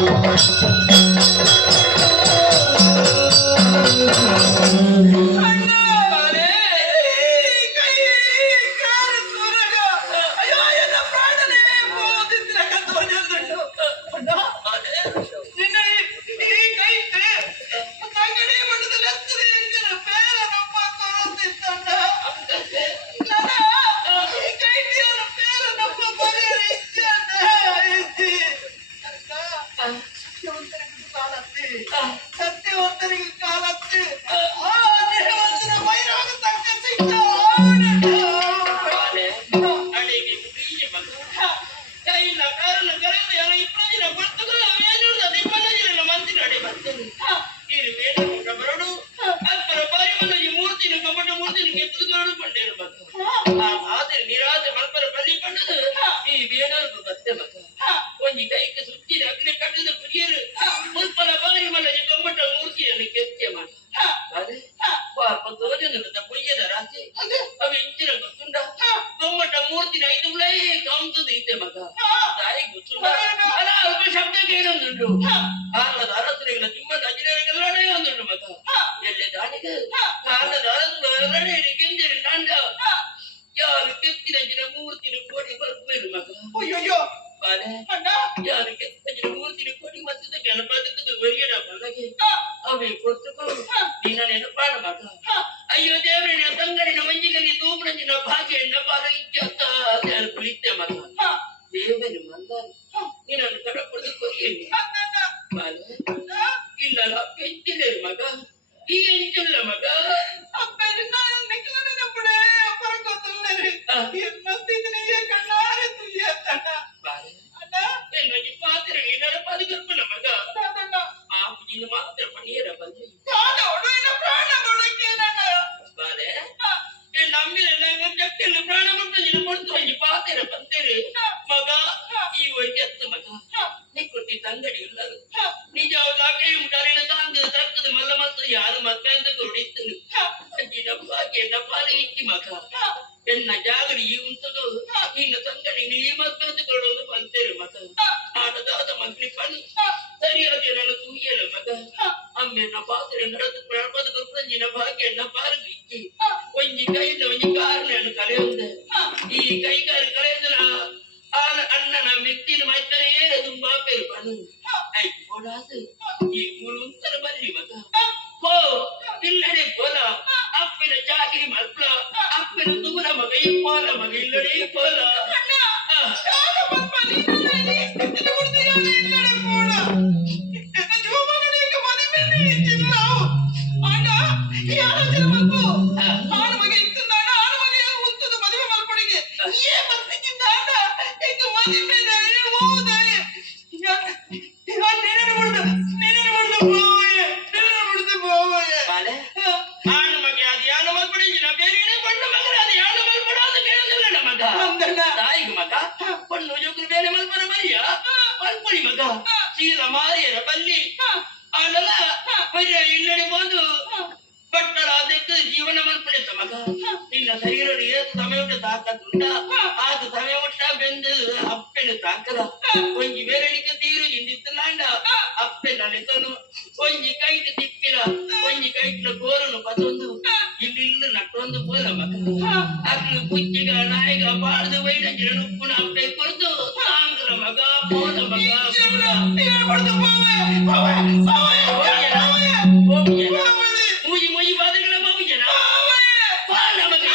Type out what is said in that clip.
Música ಇಲ್ಲಿ ವೇದ ಪ್ರಬರಡು ಅಲ್ಪರ ಈ ಮೂರ್ತಿನ ಕಮಟ ಮೂರ್ತಿನಿಗೆ ತುದುಗಾಡು ಬಂಡೇರು ಮತ್ತು ಆ ಮಾತೆ ಮಲ್ಪರ ಬಲಿ ಈ ವೇದ ಮತ್ತೆ ಮತ್ತು ಒಂದು ಕೈ ಪಾಪ ತೋಜನದ ಪೊಯ್ಯದ ರಾಶಿ ಅವ ಇಂಚಿನ ಗೊತ್ತುಂಡ ಗೊಮ್ಮಟ ಮೂರ್ತಿನ ಐದುಗಳೇ ಕಾಂತದ ಐತೆ ಮಗ ದಾರಿ ಗೊತ್ತುಂಡ ಅಲ್ಲ ಅಲ್ಪ ಶಬ್ದ ಕೇಳೊಂದುಂಟು ಕಾಲದ ಅರಸರಿಗಳ ತಿಮ್ಮದ ಅಜಿರರಿಗೆಲ್ಲನೇ ಒಂದುಂಟು ಮಗ ಎಲ್ಲೆ ದಾನಿಗೆ ಕಾಲದ ಅರಸರೇ ಕೆಂಜರಿ ನಾಂಡ ಯಾರು ಕೆತ್ತಿನ ಜಿನ ಮೂರ್ತಿನ ಕೋಟಿ ಬರ್ಬೇರು ಮಗ ಅಯ್ಯೋ ಬಾಲೆ ಅಣ್ಣ ಯಾರು ಕೆತ್ತಿನ ಜಿನ ಮೂರ್ತಿನ ಕೋಟಿ ಮತ್ತದ ಗಣಪದಕ್ಕದು ಒರಿಯಡ ಬಲ್ಲಗೆ ಅವೇ ಕೊಟ್ಟುಕೊಂಡು ನಿನ್ನ ನೆನಪಾಡ ಮಗ ಅಯ್ಯೋ ದೇವರನ್ನ ತಂಗಡಿನ ಮಂಜಿಗಲಿ ತೂಪಣಂಜಿನ ಭಾಗ್ಯನ್ನ ಪಾಲ ಇಚ್ಚತ್ತ ನಾನು ಕುಳಿತೆ ಮಗ ದೇವರು ಮಂದಾರ ನಿನ್ನನ್ನು ಕಡಪಡು ಕೊರಿಯಲಿ ಬಾಲೆ ಇಲ್ಲ ಪೆಂಚಿಲೇರು ಮಗ ಈ ಎಂಚುಲ್ಲ ಮಗ ಬಾಲೆ ನನಗೆ ಪಾತ್ರ ನಿನ್ನ ಪದಕರ್ಪಣ ಮಗ ಆ ನೀ ಕೊಟ್ಟಿ ತಂಗಡಿ ಇಲ್ಲದು ನಿಜ ದಾಖಲೆ ಉಂಟಾರಿನ ತಾಂಗ ತಕ್ಕದ ಮಲ್ಲ ಮತ್ತು ಯಾರು ಮಗ ಅಂತ ಕೊಡಿತ್ತು ಅಜ್ಜಿನ ಭಾಗ್ಯ ಎನ್ನ ಪಾಲು ಇಕ್ಕಿ ಮಗ ಎನ್ನ ಜಾಗಡಿ ಈ ಉಂಟದು ನಿನ್ನ ತಂಗಡಿ ನೀ ಮಕ್ಕಳದ್ದು ಕೊಡೋದು ಬಂತೇರು ಮಗ ಆನದಾದ ಮಗನಿ ಪಣಿ ಸರಿಯಾಗಿ ನನ್ನ ತೂಯಲ ಮಗ ಅಮ್ಮೆನ್ನ ಪಾತ್ರೆ ನಡೆದು ಪ್ರಪದ ಗುರುಪಂಜಿನ ಭಾಗ್ಯ ಎನ್ನ ಪಾಲು ಇಕ್ಕಿ ಒಂಜಿ ಕೈಯಿಂದ ಒಂಜಿ ಕಾರಣ ಕಳೆಯುಂದೆ ಈ ಕೈಗಾರ ಕಳೆಯುವುದರ ತುಂಬಾ ಪೇರು ಪಣು ಆಯ್ತು ಬೋಡಾಸು ಈ ಮೂರು ಉಂತರ ಬನ್ನಿ ಮಗ ಹೋ ಇಲ್ಲಡೆ ಪೋಲ ಅಪ್ಪಿನ ಜಾಗಿರಿ ಮಲ್ಪಲ ಅಪ್ಪಿನ ತುಗುರ ಮಗ ಈ ಪೋಲ ಮಗ ಇಲ್ಲಡೆ ಪೋಲ ಆ, ಬಾಲೆ ಆಣ ಮಗ ಅದು ಯಾನು கொஞ்சம் வேலைக்கு தீரு இன்னித்து நாண்டா அப்ப நினைத்தனும் கொஞ்சம் கைட்டு நம்புறவன் அக்னி குச்சிகளை நாய்களை பாடுது வைட ஜனப்பு நாட்டை பொறுத்து தாங்குற மகா போத மகா கொடுத்து மூஞ்சி மூஞ்சி பாத்துக்கலாம் பாவிச்சனா பாட மகா